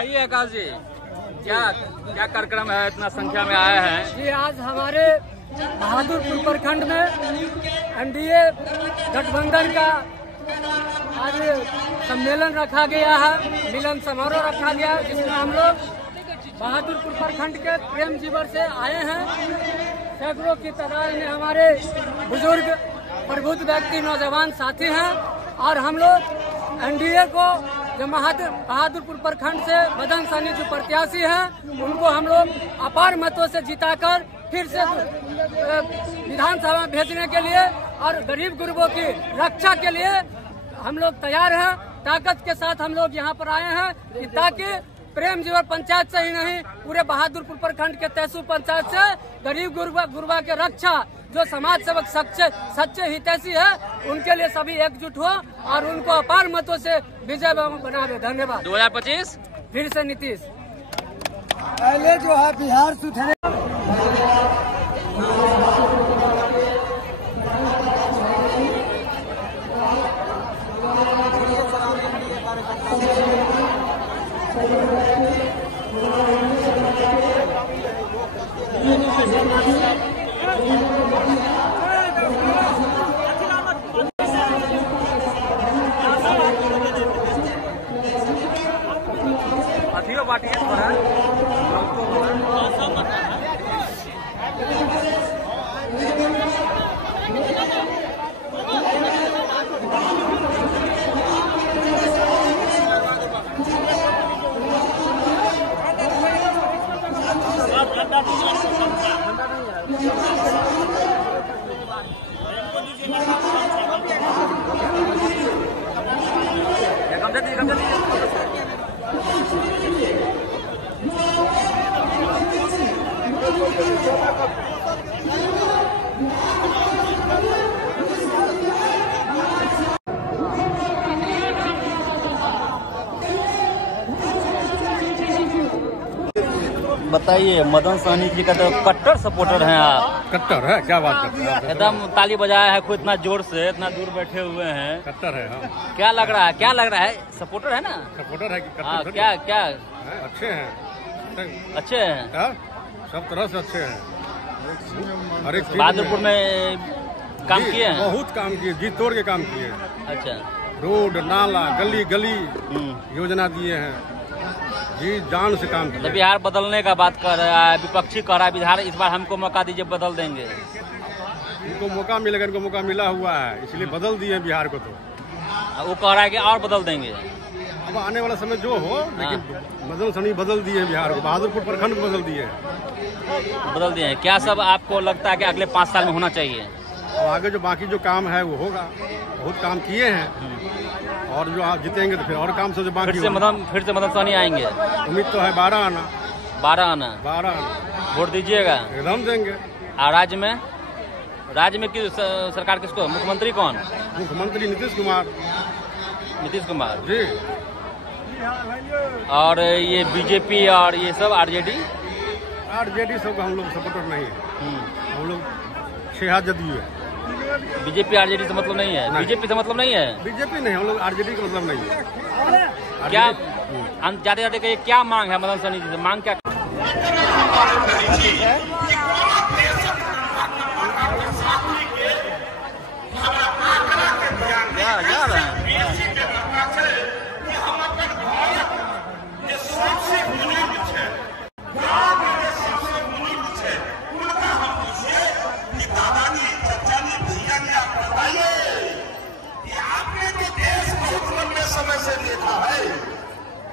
बताइए आकाश जी, क्या क्या कार्यक्रम है, इतना संख्या में आए हैं जी? आज हमारे बहादुरपुर प्रखंड में एनडीए गठबंधन का आज सम्मेलन रखा गया है, मिलन समारोह रखा गया है, जिसमें हम लोग बहादुरपुर प्रखंड के प्रेम जीवर से आए हैं। सैकड़ों की तादाद में हमारे बुजुर्ग प्रबुद्ध व्यक्ति नौजवान साथी हैं और हम लोग एनडीए को जो बहादुरपुर प्रखंड से मदन सहनी जो प्रत्याशी हैं उनको हम लोग अपार मतों से जिताकर फिर से विधानसभा में भेजने के लिए और गरीब गुरबों की रक्षा के लिए हम लोग तैयार हैं। ताकत के साथ हम लोग यहाँ पर आए हैं कि ताकि प्रेम जीवर पंचायत से ही नहीं पूरे बहादुरपुर प्रखंड के तहसील पंचायत से गरीब गुरबा के रक्षा जो समाज सेवक सच्चे हितैषी है उनके लिए सभी एकजुट हो और उनको अपार मतों से विजय बनावे। धन्यवाद। 2025 फिर से नीतीश। पहले जो है बिहार सुधरे। बताइए, मदन सहनी जी का तो कट्टर सपोर्टर हैं आप। कट्टर है? क्या बात करते हैं? एकदम ताली बजाया है खुद, इतना जोर से, इतना दूर बैठे हुए हैं। कट्टर है। हाँ। क्या लग रहा है, क्या लग रहा है? सपोर्टर है ना? सपोर्टर है कि कट्टर? हाँ, क्या क्या अच्छे हैं, अच्छे हैं। हाँ? सब तरह से अच्छे हैं। हर एक बहादुरपुर में काम किए हैं, बहुत काम किए, जी तोड़ के काम किए। अच्छा, रोड नाला गली गली योजना दिए हैं, जी जान से काम किया। बिहार बदलने का बात कर रहा है, विपक्षी कह रहा है बिहार इस बार हमको मौका दीजिए, बदल देंगे। इनको मौका मिलेगा, इनको मौका मिला हुआ है इसलिए बदल दिए बिहार को। तो वो कह रहा है कि और बदल देंगे। अब आने वाला समय जो हो, लेकिन मदन सहनी बदल दिए बिहार को, बहादुरपुर प्रखंड को बदल दिए हैं। क्या सब आपको लगता है कि अगले 5 साल में होना चाहिए? और आगे जो बाकी जो काम है वो होगा, बहुत काम किए हैं और जो आप जीतेंगे तो फिर और काम से जो बाकी फिर से मदन सहनी आएंगे। उम्मीद तो है 12 आना। 12 आना वोट दीजिएगा? एकदम देंगे। और राज्य में किस सरकार किसको? मुख्यमंत्री कौन? मुख्यमंत्री नीतीश कुमार जी। और ये बीजेपी और ये सब आरजेडी सब हम लोग सपोर्टर नहीं है। हम लोग 6 जदयू है। बीजेपी आरजेडी से मतलब नहीं है? बीजेपी से मतलब नहीं है? बीजेपी नहीं, हम लोग आरजेडी का मतलब नहीं है। क्या जाते जाते क्या मांग है मदन सहनी जी से? मांग क्या? समय से देखा है,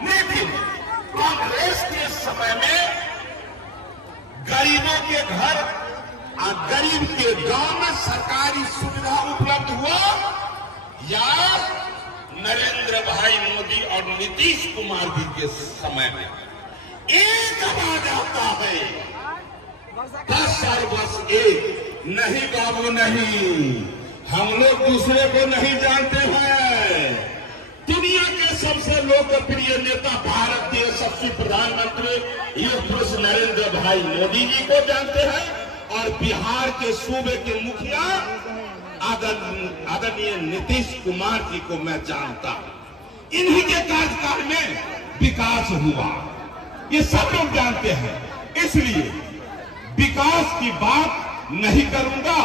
लेकिन कांग्रेस के समय में गरीबों के घर और गरीब के गांव में सरकारी सुविधा उपलब्ध हुआ, या नरेंद्र भाई मोदी और नीतीश कुमार जी के समय में एक आवाज आता है, 10 साल बस एक। नहीं बाबू नहीं, हम लोग दूसरे को नहीं जानते हैं। दुनिया के सबसे लोकप्रिय नेता, भारत के सबसे प्रधानमंत्री ये पुरुष नरेंद्र भाई मोदी जी को जानते हैं, और बिहार के सूबे के मुखिया आदरणीय नीतीश कुमार जी को मैं जानता हूं। इन्हीं के कार्यकाल में विकास हुआ, ये सब लोग जानते हैं। इसलिए विकास की बात नहीं करूंगा,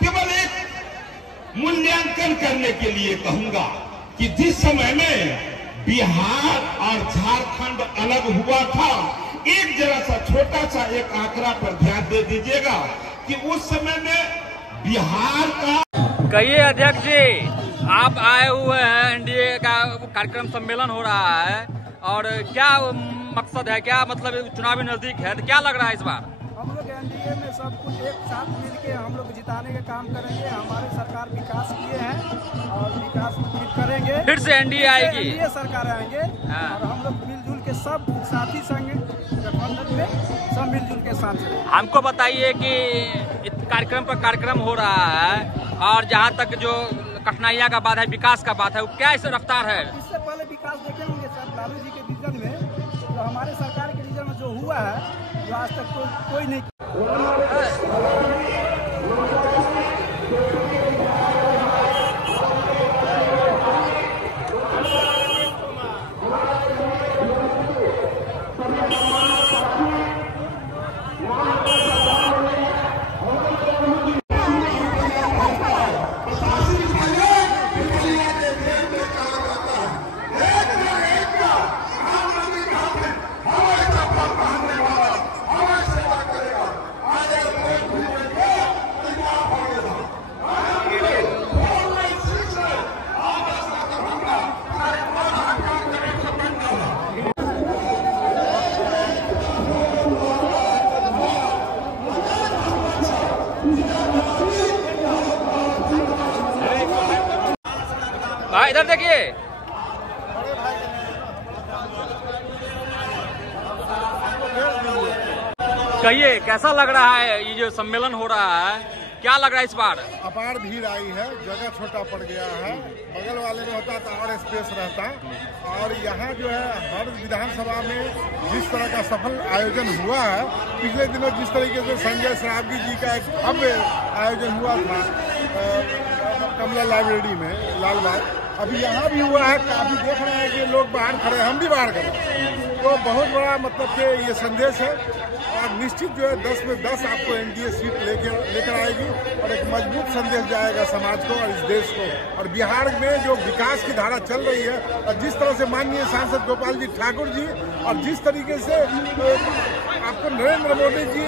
केवल एक मूल्यांकन करने के लिए कहूंगा कि जिस समय में बिहार और झारखंड अलग हुआ था, एक जरा सा छोटा सा एक आंकड़ा पर ध्यान दे दीजिएगा कि उस समय में बिहार का। कहिए अध्यक्ष जी, आप आए हुए हैं, एनडीए का कार्यक्रम सम्मेलन हो रहा है और क्या मकसद है, क्या मतलब चुनावी नजदीक है तो क्या लग रहा है इस बार? हम लोग एनडीए में सब कुछ एक साथ मिलके हम लोग जिताने का काम करेंगे। हमारे सरकार विकास किए हैं और विकास फिर करेंगे। फिर से एनडीए आएगी, एनडीए सरकार आएंगे। हाँ। और हम लोग मिलजुल के सब साथी संग गठबंधन में सब मिलजुल के साथ हैं। हमको बताइए कि इस कार्यक्रम पर कार्यक्रम हो रहा है और जहाँ तक जो कठिनाइयाँ का बात है, विकास का बात है, वो क्या इसे रफ्तार है? इससे पहले विकास देखे होंगे सर, लालू जी के विजन में, जो हमारे सरकार के विजन में जो हुआ है, जो आज तक कोई नहीं। भाई इधर देखिए, कहिए कैसा लग रहा है ये जो सम्मेलन हो रहा है, क्या लग रहा है इस बार? अपार भीड़ आई है, जगह छोटा पड़ गया है। बगल वाले में होता तो और स्पेस रहता। और यहाँ जो है हर विधानसभा में जिस तरह का सफल आयोजन हुआ है, पिछले दिनों जिस तरीके से संजय सरावगी जी का एक भव्य आयोजन हुआ था कमला लाइब्रेरी में लालबाग, अभी यहाँ भी हुआ है। काफी देख रहे हैं कि लोग बाहर खड़े, हम भी बाहर खड़े, तो बहुत बड़ा मतलब कि ये संदेश है। और निश्चित जो है 10 में 10 आपको एनडीए सीट लेकर आएगी और एक मजबूत संदेश जाएगा समाज को और इस देश को। और बिहार में जो विकास की धारा चल रही है और जिस तरह से माननीय सांसद गोपाल जी ठाकुर जी और जिस तरीके से आपको नरेंद्र मोदी जी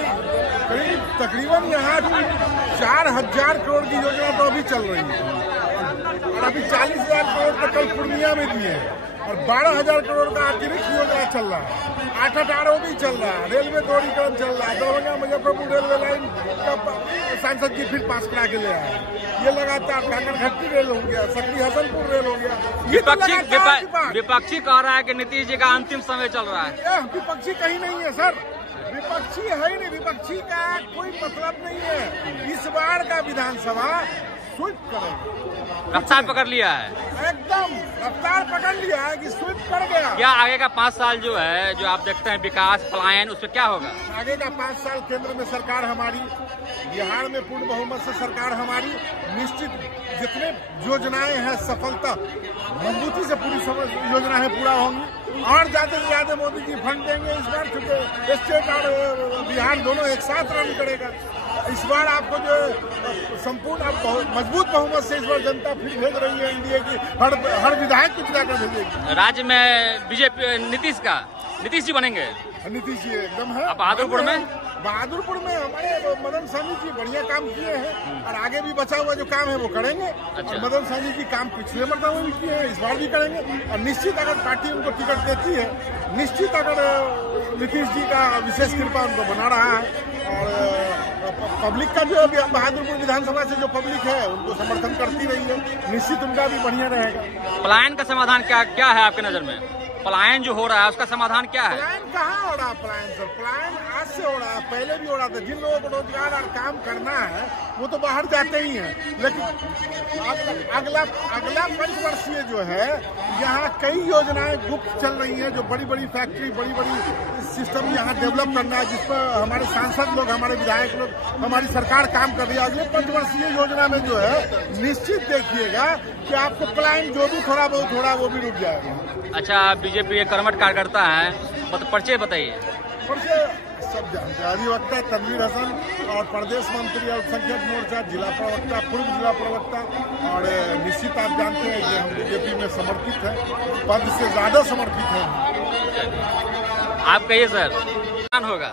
तकरीबन यहाँ 4000 करोड़ की योजना तो अभी चल रही है और अभी 40,000 करोड़ तो कल पूर्णिया में दिए हैं और 12,000 करोड़ का अतिरिक्त योजना चल रहा है। 8 ROB चल रहा है, रेलवे दोहरीकरण चल रहा है, दरभंगा मुजफ्फरपुर रेलवे लाइन का सांसद जी फिर पास करा के ले आए। ये लगातार काकरघट्टी रेल हो गया, सकरी हसनपुर रेल हो गया। विपक्षी कह रहा है कि नीतीश जी का अंतिम समय चल रहा है। विपक्षी कहीं नहीं है सर, विपक्षी है ही नहीं, विपक्षी का कोई मतलब नहीं है। इस बार का विधानसभा स्वीप करेगा, रफ्तार पकड़ लिया है, एकदम रफ्तार पकड़ लिया है कि स्वीप कर गया। क्या आगे का 5 साल जो है, जो आप देखते हैं विकास पलायन, उस पर क्या होगा? आगे का 5 साल केंद्र में सरकार हमारी, बिहार में पूर्ण बहुमत से सरकार हमारी। निश्चित जितने योजनाएं हैं सफलता मजबूती से पूरी योजनाएं पूरा होंगी और ज्यादा से ज्यादा मोदी जी फंड देंगे इस बार, क्योंकि स्टेट और बिहार दोनों एक साथ रन करेगा। इस बार आपको जो संपूर्ण मजबूत बहुमत से इस बार जनता फिर भेज रही है एनडीए की, हर विधायक को जिताकर भेजेगी। राज्य में बीजेपी नीतीश जी बनेंगे, नीतीश जी एकदम है। बहादुरपुर में हमारे मदन सानी जी बढ़िया काम किए हैं और आगे भी बचा हुआ जो काम है वो करेंगे। और मदन सानी जी काम पिछले मरतबा भी किए हैं, इस बार भी करेंगे। और निश्चित अगर पार्टी उनको टिकट देती है, निश्चित अगर नीतीश जी का विशेष कृपा उनको बना रहा है और पब्लिक का जो बहादुरपुर विधानसभा से जो पब्लिक है उनको समर्थन करती रही है, निश्चित उनका भी बढ़िया रहेगा। पलायन का समाधान क्या है आपके नजर में? पलायन जो हो रहा है उसका समाधान क्या है? पलायन कहाँ हो रहा है? पलायन सर, पलायन आज से हो रहा है, पहले भी हो रहा था। जिन लोगों को रोजगार और काम करना है वो तो बाहर जाते ही हैं, लेकिन अगला 5 वर्षीय जो है यहाँ कई योजनाएं गुप्त चल रही हैं, जो बड़ी बड़ी फैक्ट्री, बड़ी बड़ी सिस्टम यहाँ डेवलप करना है, जिस पर हमारे सांसद लोग, हमारे विधायक लोग, हमारी सरकार काम कर रही है। अगले 5 वर्षीय योजना में जो है निश्चित देखिएगा कि आपको प्लान जो भी थोड़ा बहुत हो रहा है वो भी रुक जाएगा। अच्छा, बीजेपी के कर्मठ कार्यकर्ता है, परिचय बताइए। परिचय सब जानते हैं। अधिवक्ता तनवीर हसन और प्रदेश मंत्री अल्पसंख्यक मोर्चा जिला प्रवक्ता, पूर्व जिला प्रवक्ता, और निश्चित आप जानते हैं कि हम बीजेपी में समर्पित हैं, पद से ज्यादा समर्पित हैं। आप कहिए सर, क्या होगा?